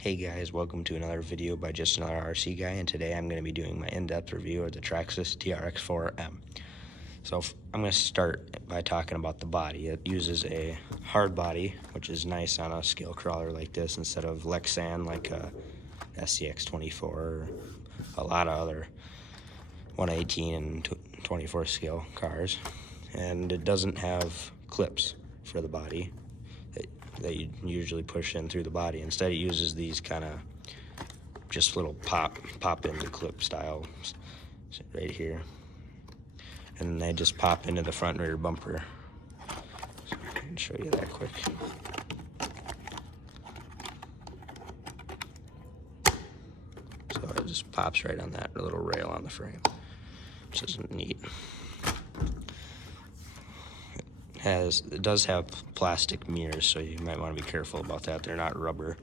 Hey guys, welcome to another video by just another RC guy, and today I'm going to be doing my in-depth review of the Traxxas Trx4m. So I'm going to start by talking about the body. It uses a hard body, which is nice on a scale crawler like this instead of Lexan like a SCX24 or a lot of other 118 and 24 scale cars. And it doesn't have clips for the body that you usually push in through the body. Instead, it uses these kind of just little pop into clip style right here, and they just pop into the front and rear bumper. So I can show you that quick. So it just pops right on that little rail on the frame, which is neat. It does have plastic mirrors, so you might want to be careful about that. They're not rubber,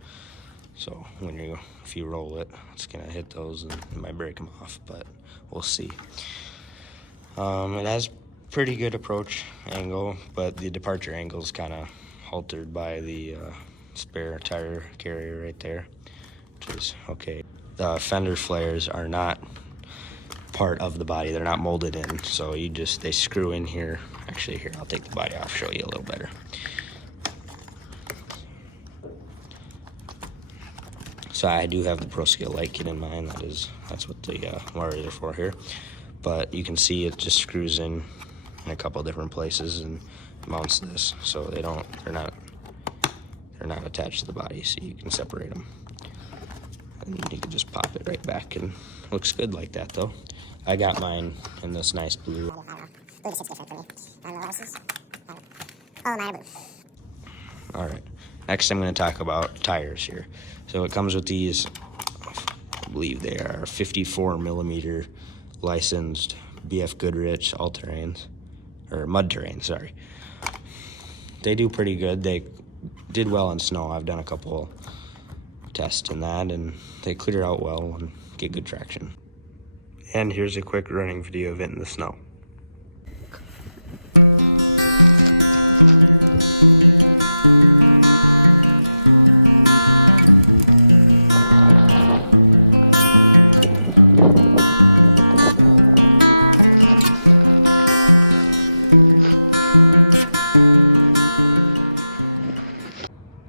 so if you roll it, it's gonna hit those and it might break them off, but we'll see. It has pretty good approach angle, but the departure angle is kind of altered by the spare tire carrier right there, which is okay. The fender flares are not part of the body, they're not molded in, so they screw in here. Actually, here, I'll take the body off, show you a little better. So I do have the Pro Scale light kit in mine. That's what the wires are for here. But you can see it just screws in a couple different places and mounts this, so they're not attached to the body, so you can separate them. And you can just pop it right back, and looks good like that though. I got mine in this nice blue. Blue just hits different for me. I don't know what else is. Oh, mine are blue. All right. Next, I'm going to talk about tires here. So it comes with these, I believe they are 54 millimeter licensed BF Goodrich all-terrains, or mud terrain, sorry. They do pretty good. They did well in snow. I've done a couple tests in that, and they clear out well and get good traction. And here's a quick running video of it in the snow.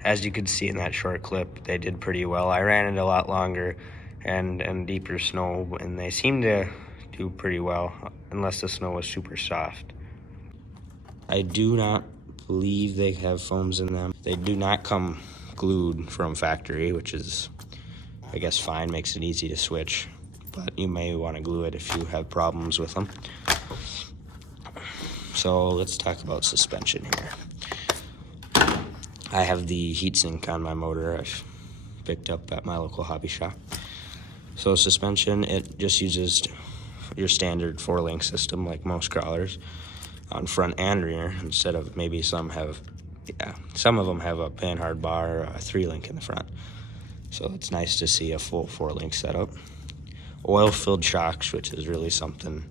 As you could see in that short clip, they did pretty well. I ran it a lot longer and deeper snow, and they seemed to do pretty well, unless the snow was super soft. I do not believe they have foams in them. They do not come glued from factory, which is, I guess, fine, makes it easy to switch, but you may want to glue it if you have problems with them. So let's talk about suspension here. I have the heatsink on my motor I've picked up at my local hobby shop. So suspension, it just uses your standard 4-link system like most crawlers on front and rear, instead of maybe some of them have a panhard bar or a 3-link in the front. So it's nice to see a full 4-link setup. Oil-filled shocks, which is really something.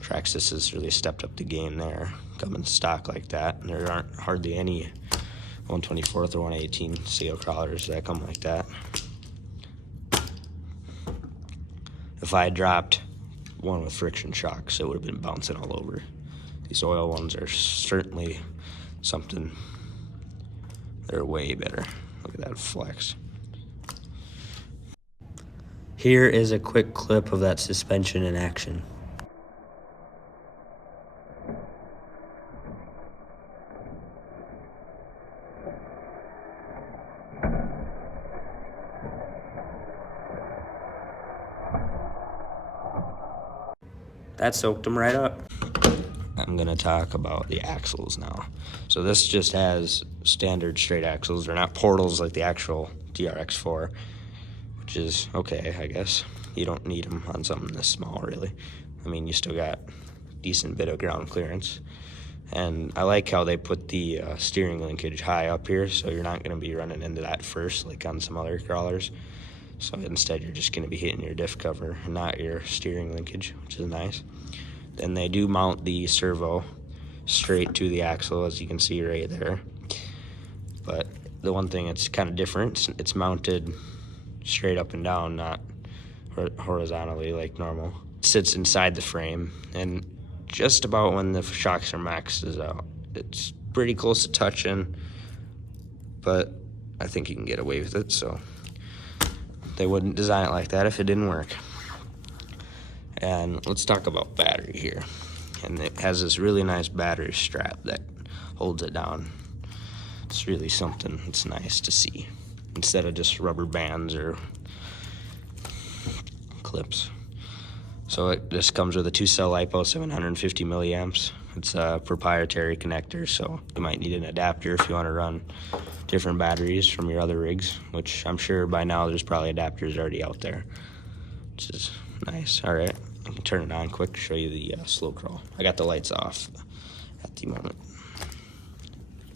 Traxxas has really stepped up the game there, coming stock like that. And there aren't hardly any 124th or 118 scale crawlers that come like that. If I had dropped one with friction shocks, it would have been bouncing all over. These oil ones are certainly something. They're way better. Look at that flex. Here is a quick clip of that suspension in action. That soaked them right up. I'm gonna talk about the axles now. So this just has standard straight axles. They're not portals like the actual TRX4, which is okay, I guess. You don't need them on something this small, really. I mean, you still got decent bit of ground clearance. And I like how they put the steering linkage high up here, so you're not gonna be running into that first like on some other crawlers. So instead, you're just going to be hitting your diff cover, not your steering linkage, which is nice. Then they do mount the servo straight to the axle, as you can see right there. But the one thing that's kind of different, it's mounted straight up and down, not horizontally like normal. It sits inside the frame, and just about when the shocks are maxed out. It's pretty close to touching, but I think you can get away with it, so they wouldn't design it like that if it didn't work. And let's talk about battery here. And it has this really nice battery strap that holds it down. It's really something that's nice to see, instead of just rubber bands or clips. So it just comes with a 2-cell LiPo, 750 milliamps. It's a proprietary connector, so you might need an adapter if you want to run different batteries from your other rigs, which I'm sure by now there's probably adapters already out there, which is nice. All right, I can turn it on quick to show you the slow crawl. I got the lights off at the moment,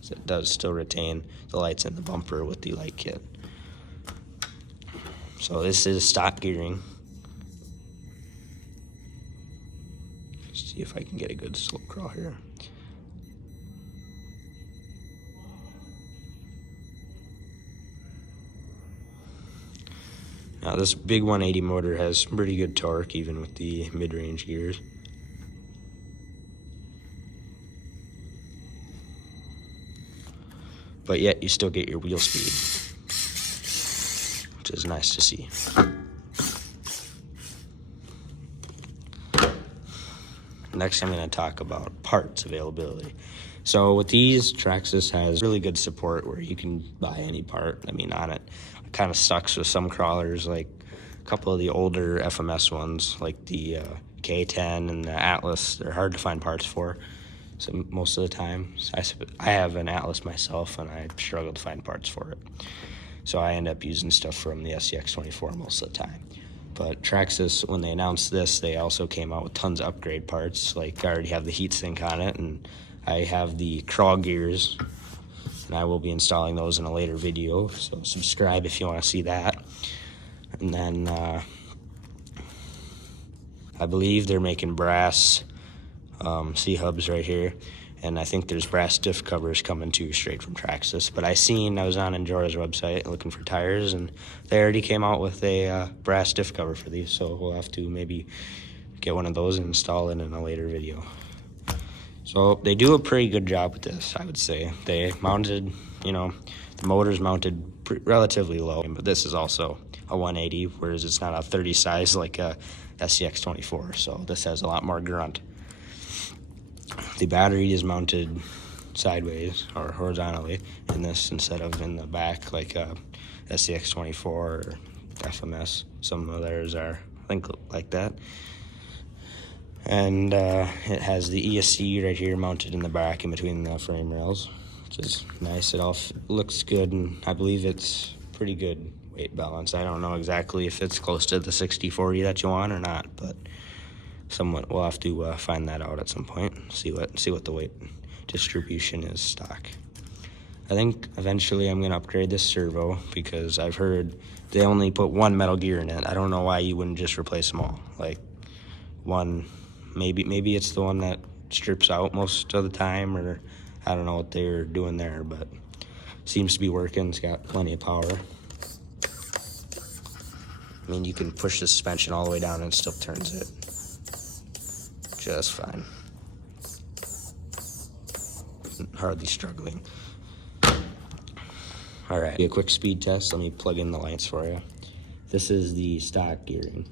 so it does still retain the lights in the bumper with the light kit. So this is stock gearing. See if I can get a good slow crawl here. Now this big 180 motor has pretty good torque even with the mid-range gears. But yet you still get your wheel speed, which is nice to see. Next, I'm going to talk about parts availability. So with these, Traxxas has really good support where you can buy any part. I mean, on it, it kind of sucks with some crawlers, like a couple of the older FMS ones, like the K10 and the Atlas. They're hard to find parts for. So most of the time, I have an Atlas myself, and I struggle to find parts for it. So I end up using stuff from the Trxxas most of the time. But Traxxas, when they announced this, they also came out with tons of upgrade parts. Like I already have the heat sink on it, and I have the crawl gears, and I will be installing those in a later video. So subscribe if you want to see that. And then I believe they're making brass C-hubs right here. And I think there's brass diff covers coming too, straight from Traxxas. But I was on Enjora's website looking for tires, and they already came out with a brass diff cover for these. So we'll have to maybe get one of those and install it in a later video. So they do a pretty good job with this, I would say. They mounted, the motor's mounted relatively low, but this is also a 180, whereas it's not a 30 size like a SCX24. So this has a lot more grunt. The battery is mounted sideways or horizontally in this instead of in the back like a SCX24 or FMS. Some of theirs are, I think, like that. And it has the ESC right here mounted in the back in between the frame rails, which is nice. It all looks good, and I believe it's pretty good weight balance. I don't know exactly if it's close to the 60/40 that you want or not, but somewhat we'll have to find that out at some point. See what the weight distribution is stock. I think eventually I'm gonna upgrade this servo because I've heard they only put one metal gear in it. I don't know why you wouldn't just replace them all. Like one, maybe it's the one that strips out most of the time, or I don't know what they're doing there, but seems to be working. It's got plenty of power. I mean, you can push the suspension all the way down and it still turns it just fine. Hardly struggling. All right, a quick speed test. Let me plug in the lights for you. This is the stock gearing.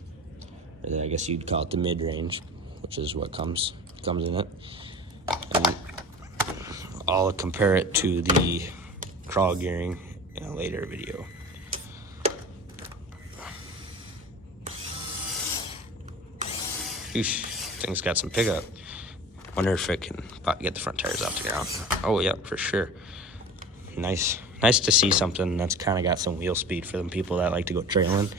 I guess you'd call it the mid-range, which is what comes in it. And I'll compare it to the crawl gearing in a later video. Eesh. Thing's got some pickup. Wonder if it can get the front tires off the ground. Oh yeah, for sure. Nice to see something that's kind of got some wheel speed for them people that like to go trailing.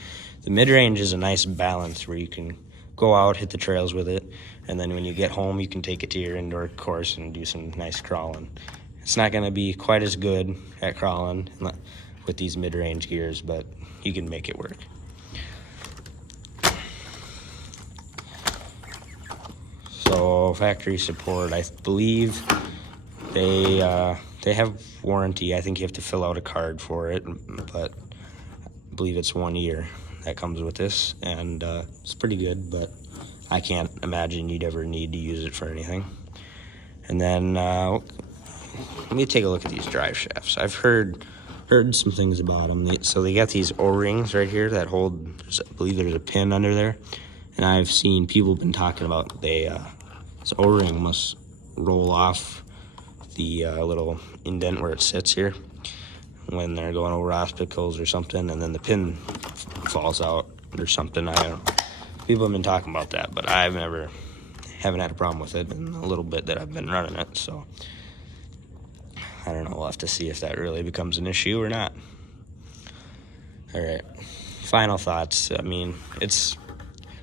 The mid-range is a nice balance where you can go out, hit the trails with it, and then when you get home, you can take it to your indoor course and do some nice crawling. It's not going to be quite as good at crawling with these mid-range gears, but you can make it work. So factory support, I believe they they have warranty. I think you have to fill out a card for it, but I believe it's 1 year that comes with this, and it's pretty good, but I can't imagine you'd ever need to use it for anything. And then let me take a look at these drive shafts. I've heard some things about them. So they got these O-rings right here that hold, I believe there's a pin under there, and I've seen people been talking about this O-ring must roll off the little indent where it sits here when they're going over obstacles or something, and then the pin falls out or something. I don't know. People have been talking about that, but haven't had a problem with it in a little bit that I've been running it, so I don't know. We'll have to see if that really becomes an issue or not. All right, final thoughts. I mean, it's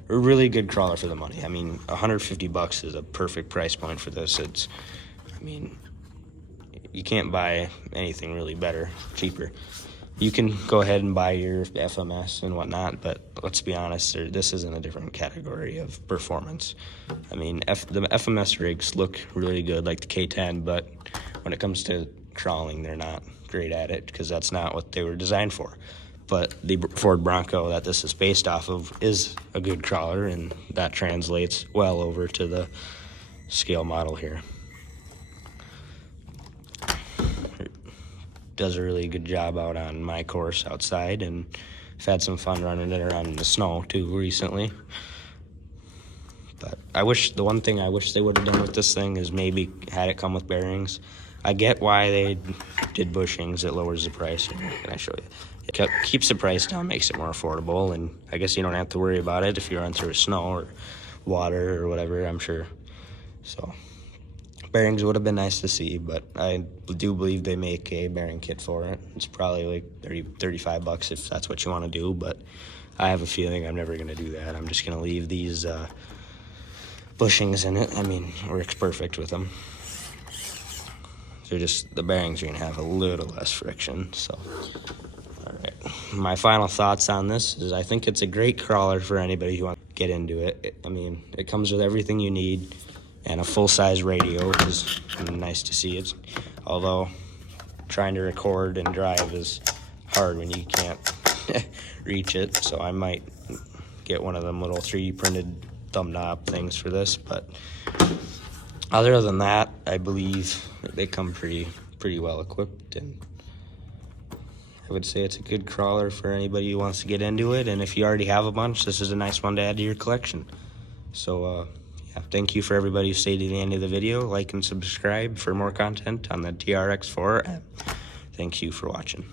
a really good crawler for the money. I mean, $150 is a perfect price point for this. I mean, you can't buy anything really better, cheaper. You can go ahead and buy your FMS and whatnot, but let's be honest, this is in a different category of performance. I mean, the FMS rigs look really good, like the K10, but when it comes to crawling, they're not great at it because that's not what they were designed for. But the Ford Bronco that this is based off of is a good crawler, and that translates well over to the scale model here. Does a really good job out on my course outside, and I've had some fun running it around in the snow too recently. But the one thing I wish they would have done with this thing is maybe had it come with bearings. I get why they did bushings. It lowers the price. Can I show you? It keeps the price down, makes it more affordable, and I guess you don't have to worry about it if you run through snow or water or whatever, I'm sure. So bearings would have been nice to see, but I do believe they make a bearing kit for it. It's probably like $35 if that's what you want to do, but I have a feeling I'm never going to do that. I'm just going to leave these bushings in it. I mean, it works perfect with them. The bearings are going to have a little less friction, so. All right. My final thoughts on this is I think it's a great crawler for anybody who wants to get into it. I mean, it comes with everything you need and a full-size radio, which is nice to see. Although trying to record and drive is hard when you can't reach it, so I might get one of them little 3D printed thumb knob things for this, but other than that, I believe they come pretty well equipped, and I would say it's a good crawler for anybody who wants to get into it, and if you already have a bunch, this is a nice one to add to your collection. So yeah, thank you for everybody who stayed to the end of the video. Like and subscribe for more content on the TRX4M. Thank you for watching.